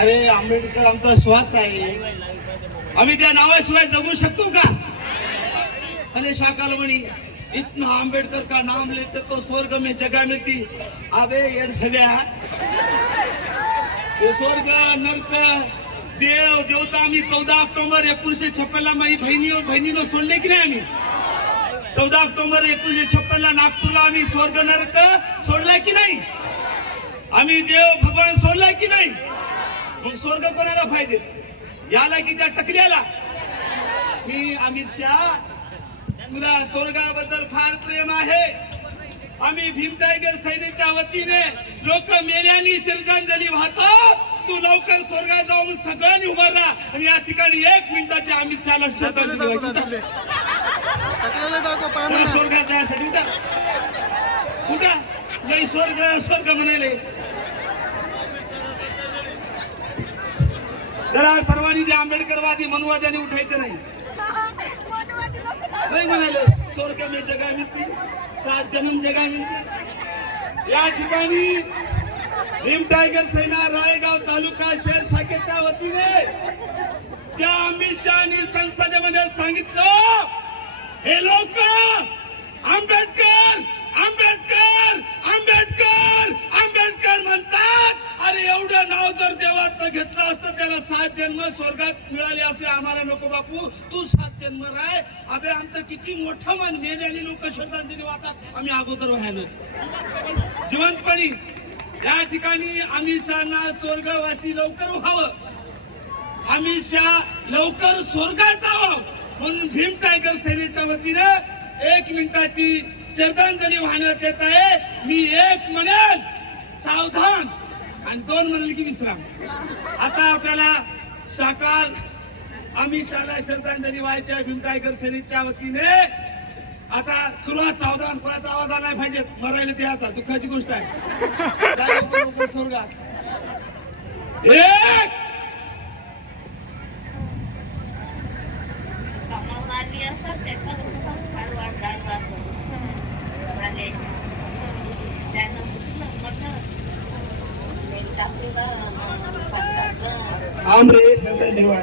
अरे आंबेडकर आमचा श्वास आहे. आम्ही त्या नावाशिवाय जगू शकतो का? अरे शाकाल म्हणी इतना आंबेडकर का नाम लेते तो स्वर्ग में जगह मिळती अबे येड सगळ्या स्वर्ग नर्क देव देवता आम्ही चौदा ऑक्टोबर एकोणीशे छप्पनला माझी बहिणी बहिणीनं सोडले की नाही आम्ही? चौदा ऑक्टोबर एकोणीशे छप्पनला नागपूरला आम्ही स्वर्ग नरक सोडलाय की नाही? आम्ही देव भगवान सोडलाय की नाही? मग स्वर्ग कोणाला फायदे? याला की त्या टकल्याला? मी अमित शहा तुला स्वर्गाबद्दल फार प्रेम आहे. आम्ही भीम टायगर सैनेच्या वतीने लोक मेल्यानी श्रद्धांजली वाहतात. तू लवकर स्वर्गात जाऊन सगळ्यांनी उभा राहा आणि या ठिकाणी एक मिनिटाच्या अमित शहाला श्रद्धांजली स्वर्गात जाण्यासाठी उठा. उठा. नाही स्वर्ग स्वर्ग म्हणाले जरा सर्वांनी जे आंबेडकरवादी मनुवाद्यांनी उठायचे नाही. नाही म्हणाले स्वर्ग में जगा मिळते सात जन्म जगा मिळते या ठिकाणी भीम टायगर सेना रायगाव तालुका शहर शाखेच्या वतीने ज्या अमित शहानी संसदेमध्ये सांगितलं हे लोक आंबेडकर सात जन्म स्वर्गात मिळाले असते आम्हाला नको बापू. तू सात जन्म राय. अबे आमचं किती मोठं मन. मेल्याने लोक श्रद्धांजली वाहतात. आम्ही अगोदर व्हायला जिवंतपणी या ठिकाणी अमित शहाना स्वर्गवासी लवकर व्हावं. अमित शहा लवकर स्वर्गात जावं. म्हणून भीम टायगर सेनेच्या वतीने एक मिनिटाची श्रद्धांजली वाहण्यात येत आहे. मी एक म्हणेल सावधान. आणि दोन म्हणाल की विश्राम. आता आपल्याला साकार अमित शहाला श्रद्धांजली व्हायच्या भीम टायगर सेनेच्या वतीने. आता सुरुवात सावधान कोणाचा आवाज आला नाही पाहिजे मरायला ते आता दुःखाची गोष्ट आहे. स्वर्गात. एक! आम रे श्रद्धांजली वाह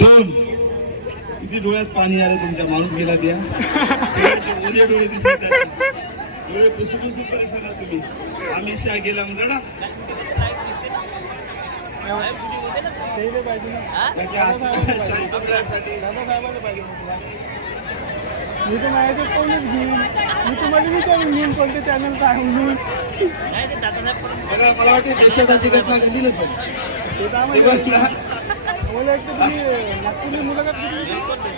दोन किती डोळ्यात पाणी आलं तुमच्या माणूस गेला त्या. शेवटचे डोळे दिसत डोळे पुसू पुसू परेशान तुम्ही. आम्ही शा गेला म्हणून रडा त्याच्या आत्म्याला शांत करण्यासाठी मी तर माझ्याचं कोणच घेईन मी तुम्हाला विचारून घेईन कोणते चॅनल काय म्हणून बघा मला वाटते देशात अशी घटना घडली नसेल ते तर आम्हाला जीवनला मला वाटतं तुम्ही नागपूरची मुलाखत घेतली होती?